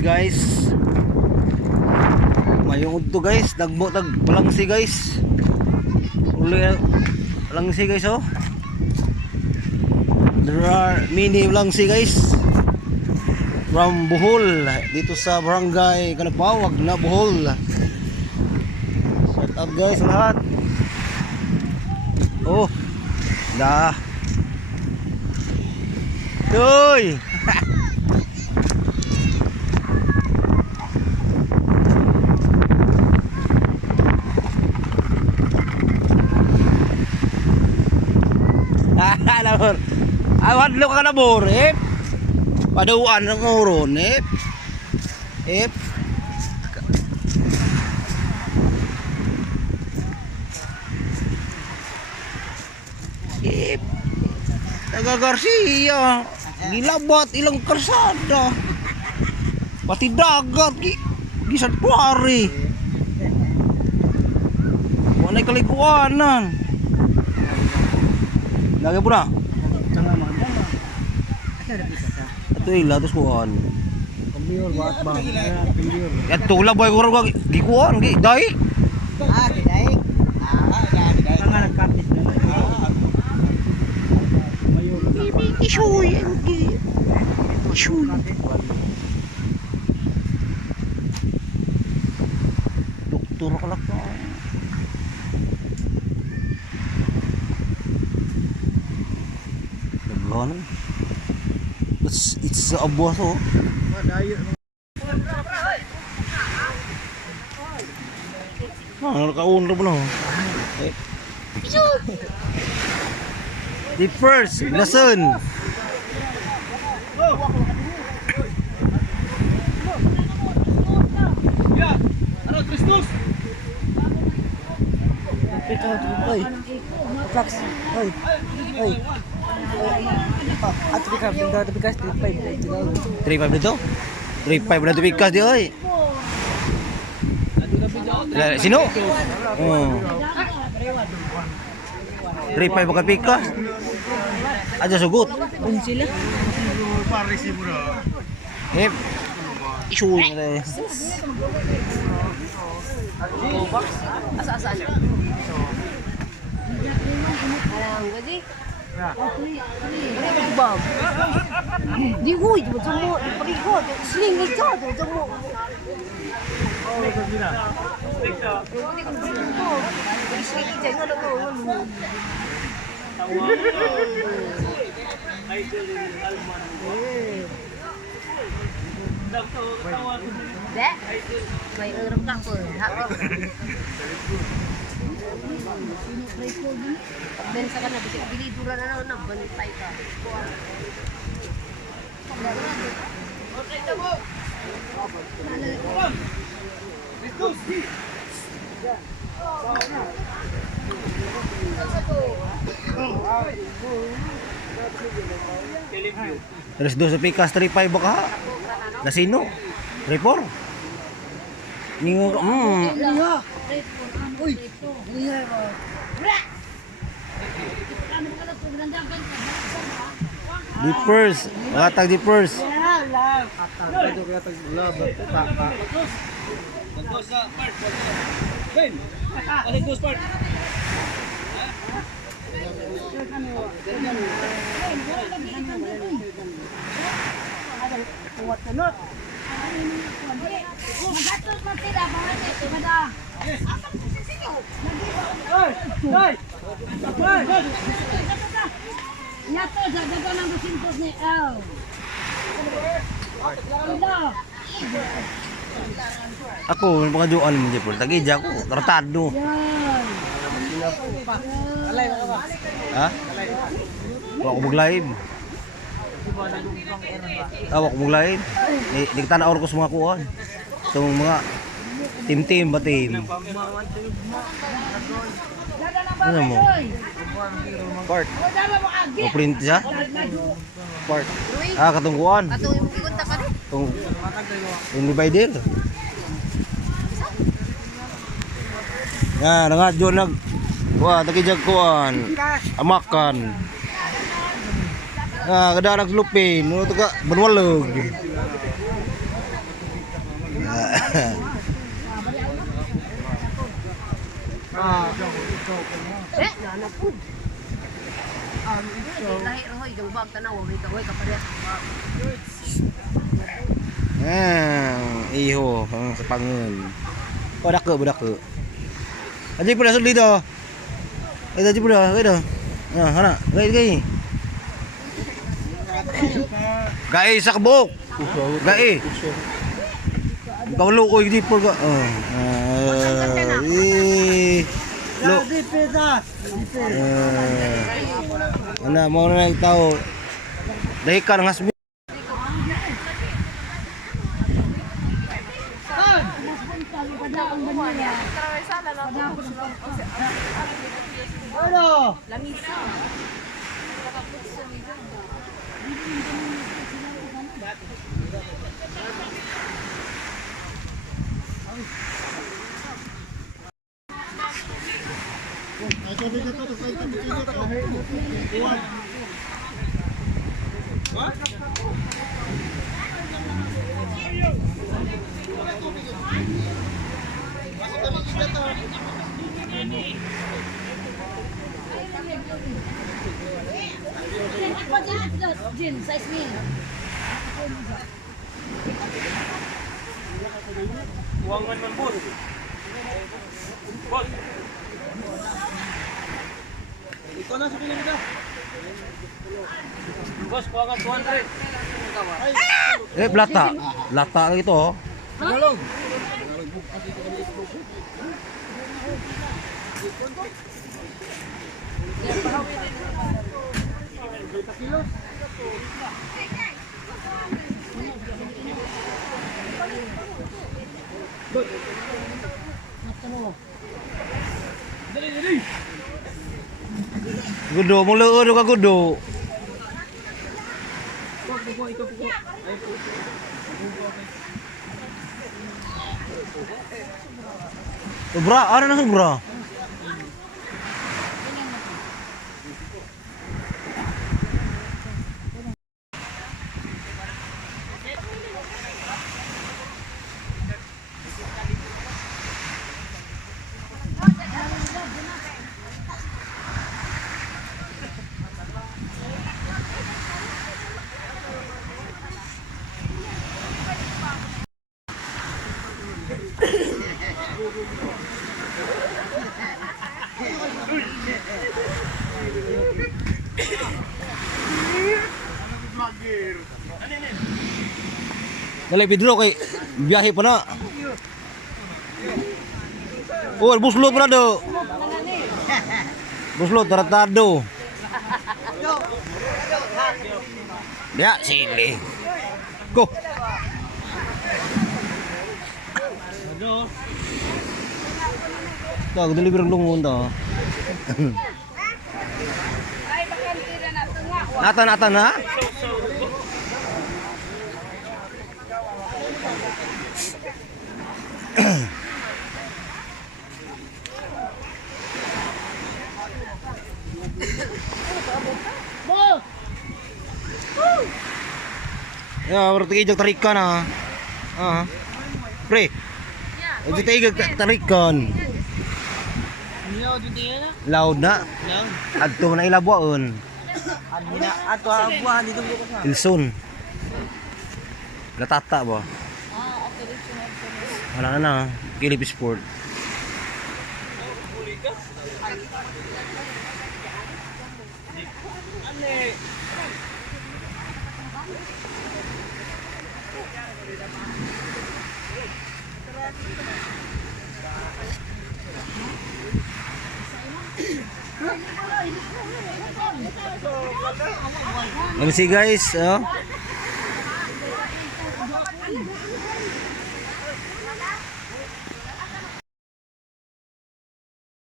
guys. Mayong to guys, dagbo tag palangsi guys. Uli palangsi guys oh. There are mini palangsi guys. From Bohol dito sa barangay Kanapawag na Bohol. Shout out guys lahat. Oh. Dah. Tuy. Alam, awan lo ka na borip. Paduan ng uron, ip. Taga Garcia, gilabat ilang karsada. Pati dagat, gisat kuwari. Walay kalikuanan. Lagi po na. Ito ila, terus kuan. Kambiyor, baat ba? Kambiyor. Ito lang boy ko gikuan, daik. Daik. Tangan nagkapit na. Isuy, isuy. Doktor ka lang. Naglanan. It's a buwas oh. Nakaunro mo na oh. The first lesson. Ano, Kristus? Oi. Flax. Oi. Oi. At bigkas benda bigkas 35 dito? 35 na tubikas di oy. Sino? Oh. 35 bakal pikas. Aja sugut. Sila. Parisi mo na. Hep. Isuy na tayo. Asa-asa. Alam gaji. Bang. Di huy tu semua perikot sling itu tu semua. Oh, begini. Sling jangan ada tu. Dah. Baik orang tak apa. Dan sekarang nak bisa pilih duran nak bantai ka. Terus do sa pikas 35 baka. Nasino? 34. Ningo Uy. Di first, matag di first. Ito kaya tag-lab pa. Tagos sa part. Ben. Tagos part. Kuat kenot. Magatos man sila mga ito mada. Hey! Hey! Hey! Nyato jaga nang 200 ni El. Ako, mga juan mo di po. Tagija ko, tratado. Alay ka ba? Ha? Wala ko mag-live. Wala ko mag-live. Di kita na orkos mga kuhan. Itong mga team ba team? Ano mo? Part. O print siya? Part. Ah, katungkuan. Ato yung gigunta ka rin. Tung yung divider. Nga, nangadyo nag wah, takijag kuan. Amakan. Nga, kada naglupin, no taga banwalog. Eh, nana po. Lahi rohoy jung bag tanaw dito hoy kapareha. Iho sa pangun. Budak ke. Aji pula suli dah. Aji pula, ke dah. Hana, gai. Gai sakbok. Gai. Kau lu oi di pul ka. Lu. Ana mau naik tahu. Dekan ngas. Ano? Jin, size me. Uangan man bos. Bos. Ito na sa pinagda. Bos, uangan 200. Belata. Belata gitu. Galong. Gudo, mula tu ka gudo. Bra, ada nasi bra. Dali Pedro kay biyahe pa na. Oh, buslo pa na do. Buslo tratado. Ya, sili. Go. Tahu dali birang lungon to. Natan ha? Ya, berarti ijak tarikan ah. Pre. Ijak tigag tarikan. Laud na. Adto na ilabuan. Ato buah dito ko sa. Ilson. Latata ba? Wala na. Kilip Sport. Ano si guys, oh?